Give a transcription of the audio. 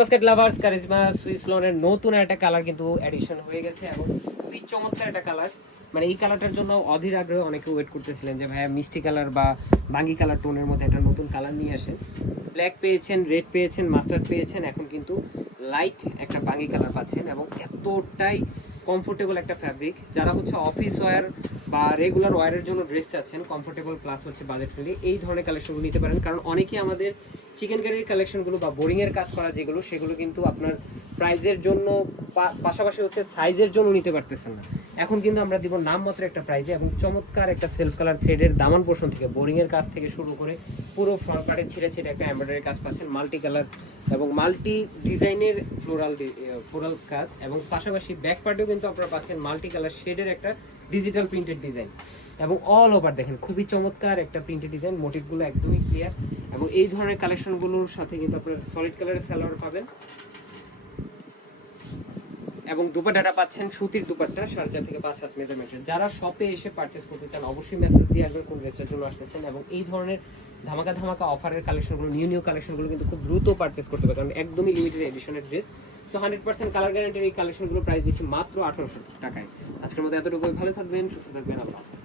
Basket lovers charisma Swiss লনের নতুন একটা colour কিন্তু এডিশন হয়ে গেছে এবং খুবই চমৎকার একটা কালার। মানে এই কালারটার জন্য অধীর আগ্রহে অনেকে ওয়েট করতেছিলেন যে ভাইয়া মিষ্টি কালার বা বাঙ্গি কালার টোনের মধ্যে একটা নতুন কালার নিয়ে আসেন। ব্ল্যাক পেয়েছেন, রেড পেয়েছেন, মাস্টার্ড পেয়েছেন, এখন কিন্তু লাইট একটা বাঙ্গি কালার পাচ্ছেন এবং এতটাই কমফোর্টেবল একটা ফ্যাব্রিক। যারা হচ্ছে অফিস ওয়্যার বা রেগুলার ওয়্যারের জন্য ড্রেস চাচ্ছেন, কমফোর্টেবল প্লাস হচ্ছে বাজেট ফ্রেন্ডলি, এই ধরনের কালেকশনগুলো নিতে পারেন। কারণ অনেকেই আমাদের চিকেন কারির কালেকশনগুলো বা বোরিংয়ের কাজ করা যেগুলো, সেগুলো কিন্তু আপনার প্রাইজের জন্য পাশাপাশি হচ্ছে সাইজের জন্য নিতে পারতেছেন না। এখন কিন্তু আমরা দিব নামমাত্র একটা প্রাইজে এবং চমৎকার একটা সেলফ কালার থ্রেডের দামান পোর্শন থেকে বোরিংয়ের কাজ থেকে শুরু করে পুরো ফ্রন্ট পার্টে ছিঁড়ে ছিঁড়ে একটা এমব্রয়ডারি কাজ পাচ্ছেন, মাল্টি কালার এবং মাল্টি ডিজাইনের ফ্লোরাল কাজ, এবং পাশাপাশি ব্যাক পার্টেও কিন্তু আপনারা পাচ্ছেন মাল্টি কালার শেডের একটা ডিজিটাল প্রিন্টেড ডিজাইন এবং অল ওভার দেখেন খুবই চমৎকার একটা প্রিন্টেড ডিজাইন, মোটিভগুলো একদমই ক্লিয়ার। এবং এই ধরনের কালেকশনগুলোর সাথে কিন্তু আপনারা সলিড কালারের সালোয়ার পাবেন এবং দুপাট্টাটা পাচ্ছেন সুতির দুপাট্টা 4.5 থেকে 5 হাত মেজারমেন্টের। যারা শপে এসে পারচেস করতে চান অবশ্যই মেসেজ দিয়ে আসবেন কোন ড্রেসের জন্য আসতেছেন, এবং এই ধরনের ধামাকা ধামাকা অফারের কালেকশনগুলো, নিউ কালেকশনগুলো কিন্তু খুব দ্রুত পারচেস করতে পারবেন, কারণ একদমই লিমিটেড এডিশনের ড্রেস। সো 100% কালার গ্যারান্টির এই কালেকশনগুলো প্রাইস দিচ্ছি মাত্র 1800 টাকায়। আজকের মতো এতটুকুই, ভালো থাকবেন, সুস্থ থাকবেন, আল্লাহ হাফেজ।